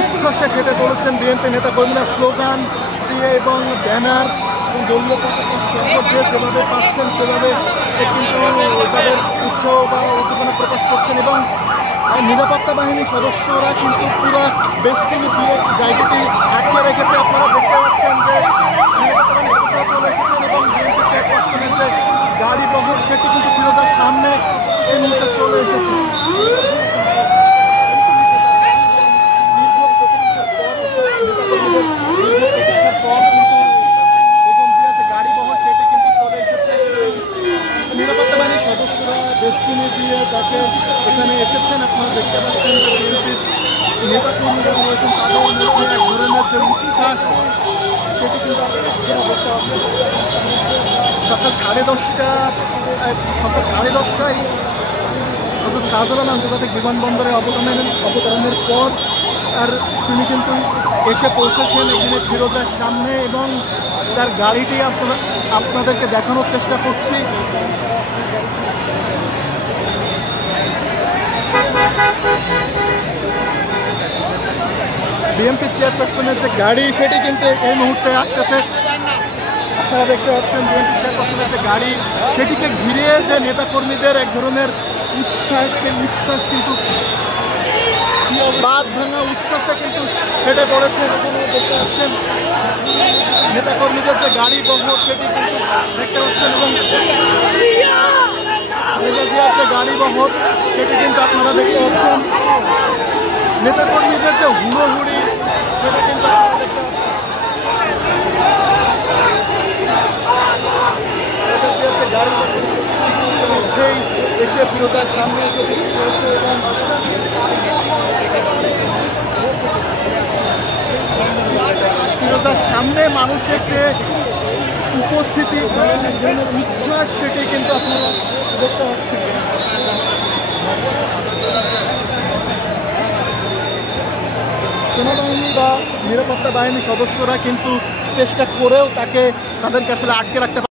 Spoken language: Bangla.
উচ্ছ্বাসে ফেটে পড়েছেন বিএনপি নেতাকর্মীরা স্লোগান দিয়ে এবং ব্যানার এবং দলীয় পতাকা সহ যে যেভাবে পাচ্ছেন সেভাবে কিন্তু তাদের উৎসাহ বা উদ্দীপনা প্রকাশ করছেন এবং নিরাপত্তা বাহিনীর সদস্যরা কিন্তু পুরো বেষ্টনী দিয়ে জায়গাটি আটকে রেখেছে। আপনারা দেখতে পাচ্ছেন যে নিরাপত্তা বাহিনীর সদস্যরা চলে এসেছেন এবং বিএনপি চেয়ারপারসনের যে গাড়ি বহর সেটি কিন্তু ফিরোজার সামনে এই মুহূর্তে চলে এসেছে। নিরাপত্তা বাহিনীর সদস্যরা বেষ্টনী দিয়ে তাকে এখানে এসেছেন। আপনারা দেখতে পাচ্ছেন যে বিএনপির নেতাকর্মীরা রয়েছেন তাদের মধ্যে এক ধরনের যে উচ্ছ্বাস সেটি কিন্তু সকাল 10:30টায় হজরত শাহজালাল আন্তর্জাতিক বিমানবন্দরে অবতরণের পর আর তিনি কিন্তু এসে পৌঁছেছেন এখানে ফিরোজার সামনে এবং তার গাড়িটি আপনাদেরকে দেখানোর চেষ্টা করছি। বিএনপি চেয়ারপারসনের যে গাড়ি সেটি কিন্তু এই মুহূর্তে আসতেছে। আপনারা দেখতে পাচ্ছেন বিএনপি চেয়ারপারসনের যে গাড়ি সেটিকে ঘিরে যে নেতাকর্মীদের এক ধরনের উচ্ছ্বাস, সেই উচ্ছ্বাস কিন্তু বাদ ভাঙা উচ্ছ্বাসে কিন্তু ফেটে পড়েছে। এখানে দেখতে পাচ্ছেন নেতাকর্মীদের যে গাড়ি বহর সেটি কিন্তু দেখতে পাচ্ছেন এবং যে গাড়ি বহর সেটি কিন্তু আপনারা দেখতে পাচ্ছেন। নেতাকর্মীদের যে হুড়োহুড়ি সেটা কিন্তু আপনারা দেখতে পাচ্ছেন। গাড়ি মধ্যেই এসে ফিরোজার সামনে এসে এবং ফিরোজার সামনে মানুষের যে উপস্থিতি উচ্ছ্বাস সেটি কিন্তু আপনারা দেখতে পাচ্ছেন। সেনাবাহিনী বা নিরাপত্তা বাহিনীর সদস্যরা কিন্তু চেষ্টা করেও তাদেরকে আসলে আটকে রাখতে